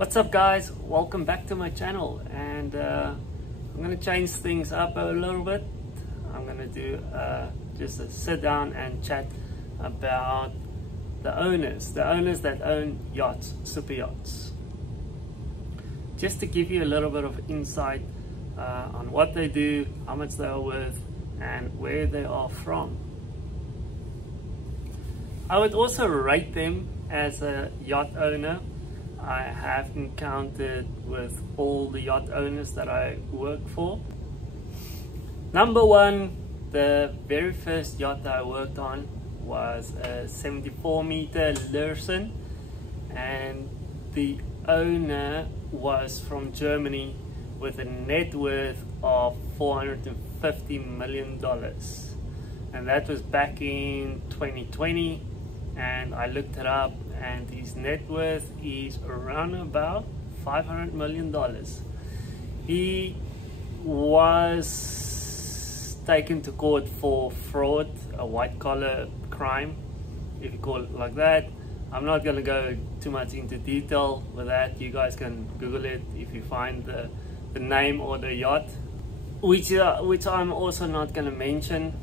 What's up guys, welcome back to my channel, and I'm gonna change things up a little bit. I'm gonna do just a sit down and chat about the owners that own yachts, super yachts, just to give you a little bit of insight on what they do, how much they are worth, and where they are from. I would also rate them as a yacht owner. I have encountered with all the yacht owners that I work for. Number one, the very first yacht that I worked on was a 74-meter Lursen, and the owner was from Germany with a net worth of $450 million, and that was back in 2020. And I looked it up, and his net worth is around about $500 million. He was taken to court for fraud, a white collar crime, if you call it like that. I'm not going to go too much into detail with that. You guys can Google it if you find the name or the yacht, which I'm also not going to mention.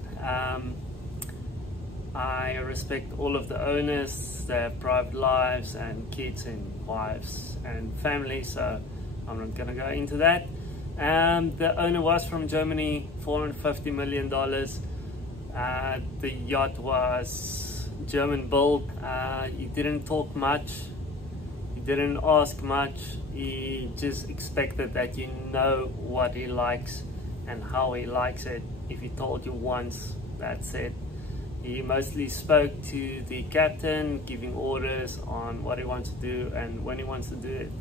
I respect all of the owners. They have private lives and kids and wives and families, so I'm not going to go into that. The owner was from Germany, $450 million. The yacht was German built. He didn't talk much, he didn't ask much. He just expected that you know what he likes and how he likes it. If he told you once, that's it. He mostly spoke to the captain, giving orders on what he wants to do and when he wants to do it,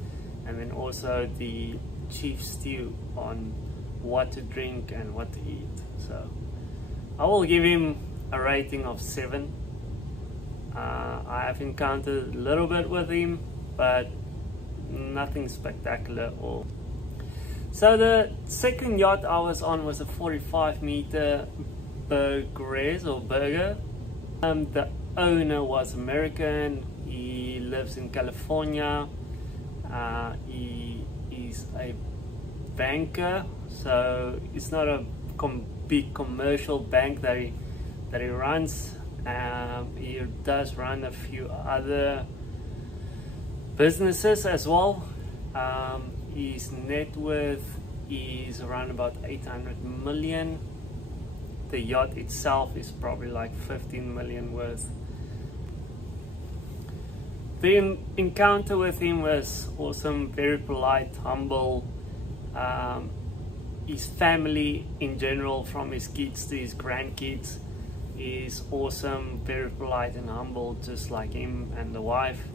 and then also the chief stew on what to drink and what to eat. So I will give him a rating of 7. I have encountered a little bit with him, but nothing spectacular. So the second yacht I was on was a 45-meter Burger. The owner was American. He lives in California. He is a banker, so it's not a big commercial bank that he runs. He does run a few other businesses as well. His net worth is around about 800 million. The yacht itself is probably like 15 million worth. The encounter with him was awesome, very polite, humble. His family in general, from his kids to his grandkids, is awesome, very polite and humble, just like him and the wife.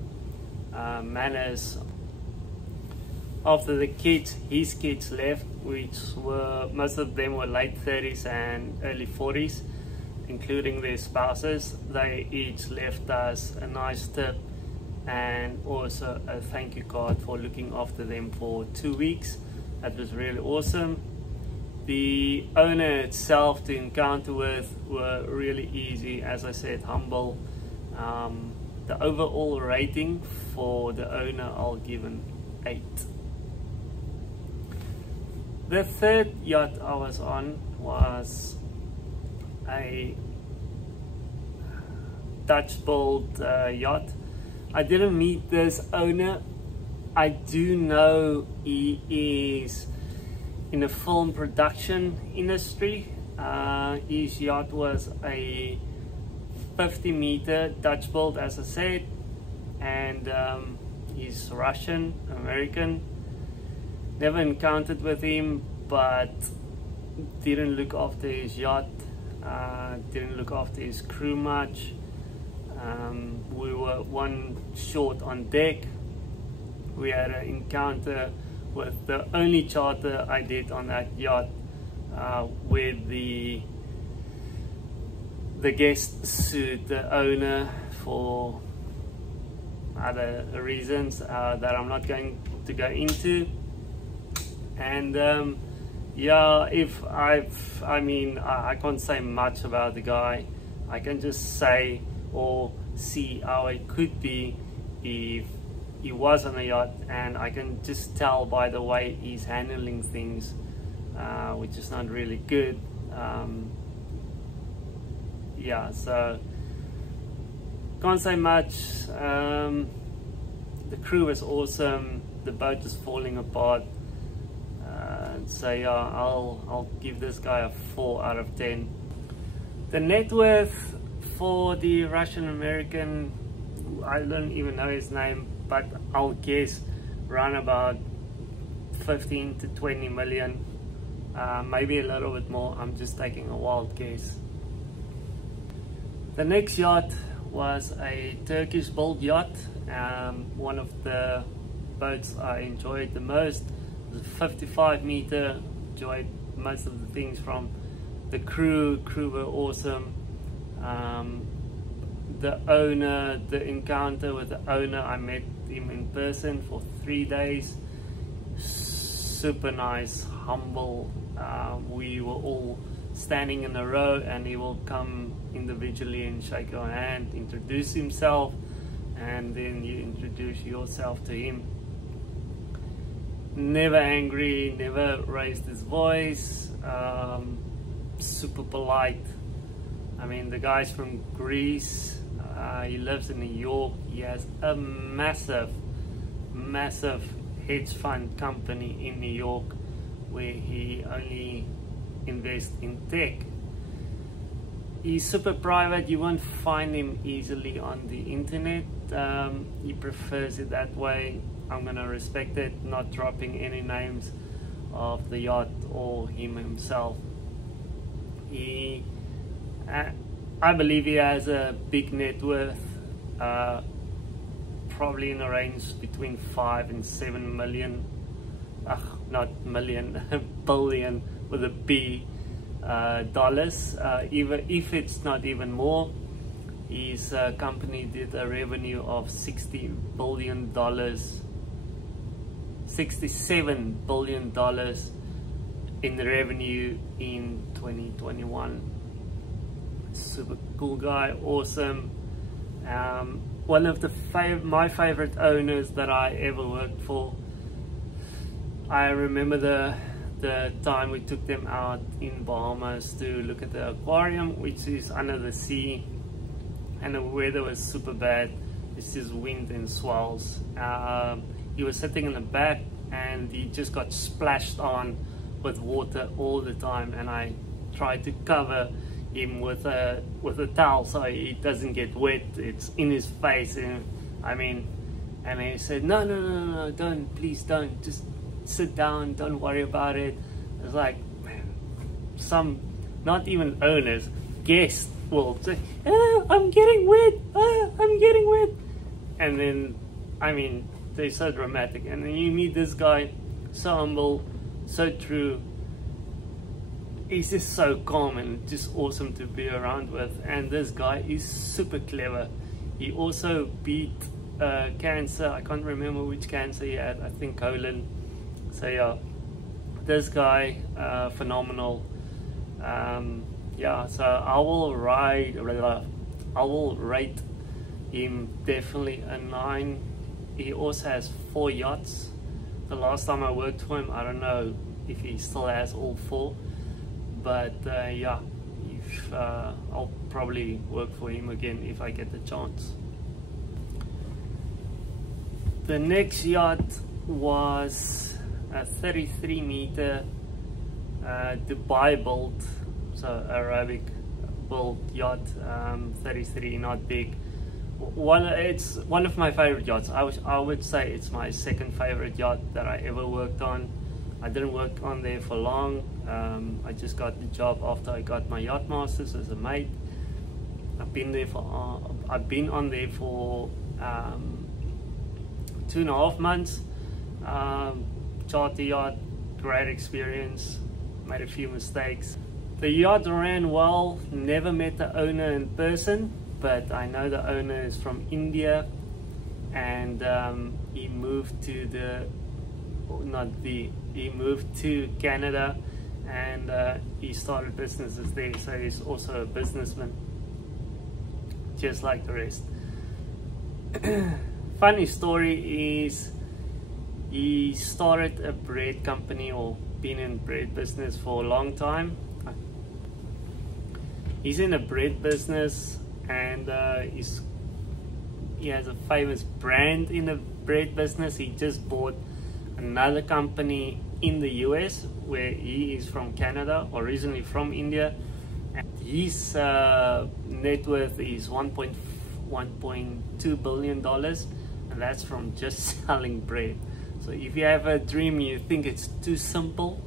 Manners. After the kids, his kids left, which were, most of them were late 30s and early 40s, including their spouses. They each left us a nice tip and also a thank you card for looking after them for 2 weeks. That was really awesome. The owner itself to encounter with were really easy, as I said, humble. The overall rating for the owner, I'll give an 8. The third yacht I was on was a Dutch-built yacht. I didn't meet this owner. I do know he is in the film production industry. His yacht was a 50-meter Dutch-built, as I said, and he's Russian American. Never encountered with him, but didn't look after his yacht, didn't look after his crew much. We were one short on deck. We had an encounter with the only charter I did on that yacht, where the guest sued the owner for other reasons that I'm not going to go into. And yeah, I can't say much about the guy. I can just say or see how it could be if he was on a yacht, and I can just tell by the way he's handling things, which is not really good. Yeah, so can't say much. The crew is awesome. The boat is falling apart. So yeah, I'll give this guy a 4 out of 10. The net worth for the Russian American, I don't even know his name, but I'll guess around about 15 to 20 million, maybe a little bit more. I'm just taking a wild guess. The next yacht was a Turkish built yacht, one of the boats I enjoyed the most. It was a 55 meter. Enjoyed most of the things from the crew were awesome. The owner, the encounter with the owner, I met him in person for 3 days. Super nice, humble. We were all standing in a row, and he will come individually and shake your hand, introduce himself, and then you introduce yourself to him. Never angry, never raised his voice, super polite. I mean, the guy's from Greece, he lives in New York. He has a massive hedge fund company in New York where he only invests in tech. He's super private. You won't find him easily on the internet. He prefers it that way. I'm gonna respect it, not dropping any names of the yacht or him himself. I believe he has a big net worth, probably in a range between 5 and 7 million, not million, billion with a B, dollars, even if it's not even more. His company did a revenue of $67 billion in revenue in 2021. Super cool guy, awesome. One of my favorite owners that I ever worked for. I remember the time we took them out in Bahamas to look at the aquarium, which is under the sea, and the weather was super bad. It's just wind and swells. He was sitting in the back, and he just got splashed on with water all the time, and I tried to cover him with a towel so he doesn't get wet. It's in his face, and I mean, and he said, no, don't, please don't, just sit down, don't worry about it. It's like, man, some, not even owners, guests will say, oh, I'm getting wet, oh, I'm getting wet. And then, I mean, they're so dramatic. And then you meet this guy, so humble, so true. He's just so calm and just awesome to be around with. And this guy is super clever. He also beat cancer. I can't remember which cancer he had. I think colon. So yeah, this guy, phenomenal. Yeah, so I will rate him definitely a 9. He also has 4 yachts. The last time I worked for him, I don't know if he still has all 4, but yeah, if I'll probably work for him again if I get the chance. The next yacht was a 33 meter Dubai built, so Arabic built yacht, 33, not big. It's one of my favorite yachts. I would say it's my second favorite yacht that I ever worked on. I didn't work on there for long. I just got the job after I got my yacht masters as a mate. I've been on there for 2.5 months. Charter yacht, great experience. Made a few mistakes. The yacht ran well. Never met the owner in person, but I know the owner is from India, and he moved to he moved to Canada, and he started businesses there, so he's also a businessman just like the rest. funny story is he started a bread company, or been in bread business for a long time. He's in a bread business, and he has a famous brand in the bread business. He just bought another company in the US, where he is from Canada, originally from India. And his net worth is $1.2 billion, and that's from just selling bread. So if you have a dream, you think it's too simple,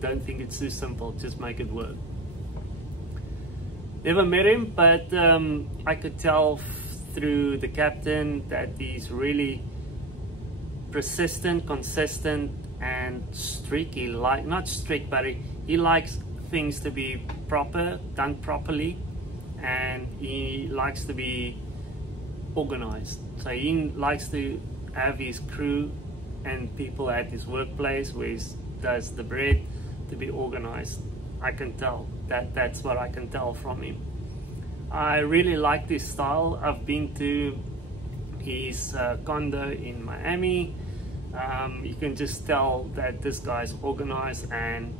don't think it's too simple, just make it work. Never met him, but I could tell through the captain that he's really persistent, consistent, and strict. He not strict, but he likes things to be proper, done properly, and he likes to be organized. So he likes to have his crew and people at his workplace where he does the bread to be organized. I can tell that's what I can tell from him. I really like this style. I've been to his condo in Miami. You can just tell that this guy's organized, and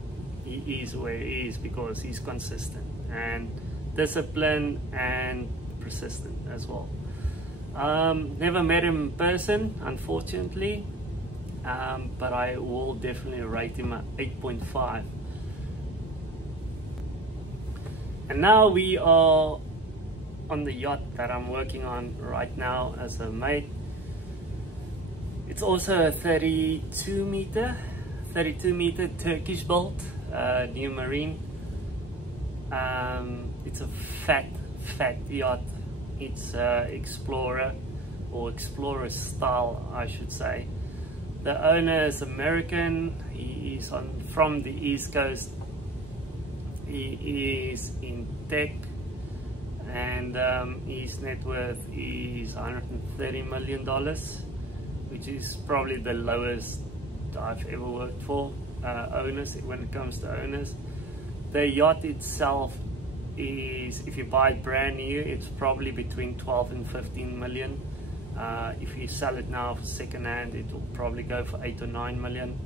he is where he is because he's consistent and disciplined and persistent as well. Never met him in person, unfortunately, but I will definitely rate him at 8.5. And now we are on the yacht that I'm working on right now as a mate. It's also a 32 meter Turkish built new marine. It's a fat yacht. It's Explorer, or Explorer style, I should say. The owner is American. He is from the East Coast. He is in tech, and his net worth is $130 million, which is probably the lowest I've ever worked for owners when it comes to owners. The yacht itself is, if you buy it brand new, it's probably between 12 and 15 million. If you sell it now for second hand, it will probably go for 8 or 9 million.